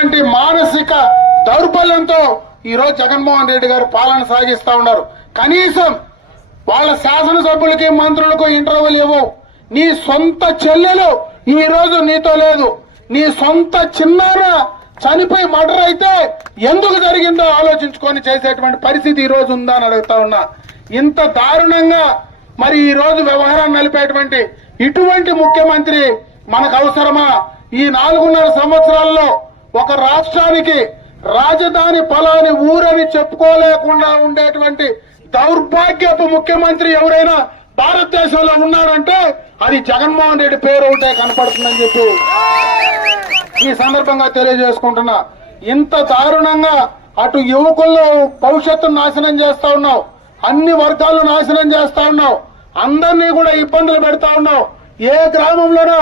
రకమైనటువంటి మానసిక దౌర్బల్యంతో ఈరోజు జగన్మోహన్ రెడ్డి గారు పాలన సాగిస్తా ఉన్నారు. కనీసం వాళ్ళ శాసనసభ్యులకి మంత్రులకు ఇంటర్వెల్ ఇవ్వవు. నీ సొంత చెల్లెలు ఈ రోజు నీతో లేదు. నీ సొంత చిన్నార చనిపోయి మర్డర్ అయితే ఎందుకు జరిగిందో ఆలోచించుకొని చేసేటువంటి పరిస్థితి ఈ రోజు ఉందా అని అడుగుతా ఉన్నా. ఇంత దారుణంగా మరి ఈ రోజు వ్యవహారాన్ని నలిపేటువంటి ఇటువంటి ముఖ్యమంత్రి మనకు అవసరమా? ఈ నాలుగున్నర సంవత్సరాల్లో ఒక రాష్ట్రానికి రాజధాని ఫలాని ఊరని చెప్పుకోలేకుండా ఉండేటువంటి దౌర్భాగ్యపు ముఖ్యమంత్రి ఎవరైనా భారతదేశంలో ఉన్నారంటే అది జగన్మోహన్ రెడ్డి పేరు ఒకటే కనపడుతుందని చెప్పి ఈ సందర్భంగా తెలియజేసుకుంటున్నా. ఇంత దారుణంగా అటు యువకుల్లో భవిష్యత్తును నాశనం చేస్తా ఉన్నావు. అన్ని వర్గాలు నాశనం చేస్తా ఉన్నావు. అందరినీ కూడా ఇబ్బందులు పెడతా ఉన్నావు. ఏ గ్రామంలోనూ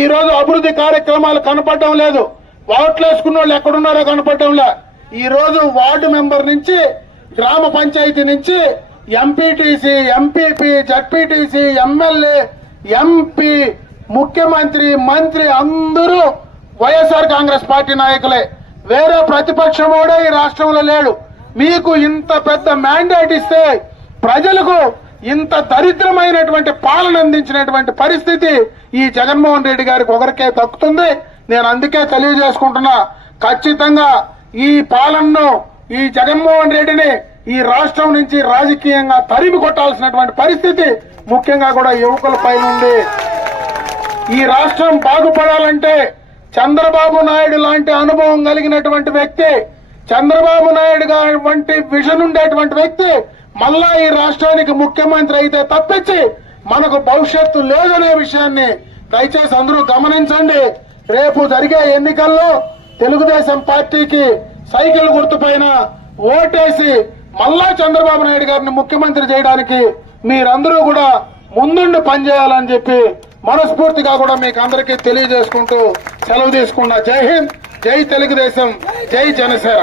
ఈ రోజు అభివృద్ధి కార్యక్రమాలు కనపడటం లేదు. ఓట్లు వేసుకున్న వాళ్ళు ఎక్కడున్నారో కనపడటంలా. ఈ రోజు వార్డు మెంబర్ నుంచి గ్రామ పంచాయతీ నుంచి MPTC MPP ZPTC MLA MP ముఖ్యమంత్రి మంత్రి అందరూ వైఎస్ఆర్ కాంగ్రెస్ పార్టీ నాయకులే. వేరే ప్రతిపక్షం కూడా ఈ రాష్ట్రంలో లేడు. మీకు ఇంత పెద్ద మ్యాండేట్ ఇస్తే ప్రజలకు ఇంత దరిద్రమైనటువంటి పాలన అందించినటువంటి పరిస్థితి ఈ జగన్మోహన్ రెడ్డి గారికి ఒకరికే తక్కుతుంది నేను అందుకే తెలియజేసుకుంటున్నా ఖచ్చితంగా ఈ పాలనను ఈ జగన్మోహన్ రెడ్డిని ఈ రాష్ట్రం నుంచి రాజకీయంగా తరిమి కొట్టాల్సినటువంటి పరిస్థితి ముఖ్యంగా కూడా యువకులపై ఉంది. ఈ రాష్ట్రం బాగుపడాలంటే చంద్రబాబు నాయుడు లాంటి అనుభవం కలిగినటువంటి వ్యక్తి చంద్రబాబు నాయుడు గారి వంటి విజన్ ఉండేటువంటి వ్యక్తి మళ్ళా ఈ రాష్ట్రానికి ముఖ్యమంత్రి అయితే తప్పించి మనకు భవిష్యత్తు లేదనే విషయాన్ని దయచేసి అందరూ గమనించండి. రేపు జరిగే ఎన్నికల్లో తెలుగుదేశం పార్టీకి సైకిల్ గుర్తుపైన ఓటేసి మళ్ళా చంద్రబాబు నాయుడు గారిని ముఖ్యమంత్రి చేయడానికి మీరందరూ కూడా ముందుండి పనిచేయాలని చెప్పి మనస్ఫూర్తిగా కూడా మీకు అందరికీ తెలియజేసుకుంటూ సెలవు తీసుకున్నా. జై హింద్ జై తెలుగుదేశం జై జనసేన.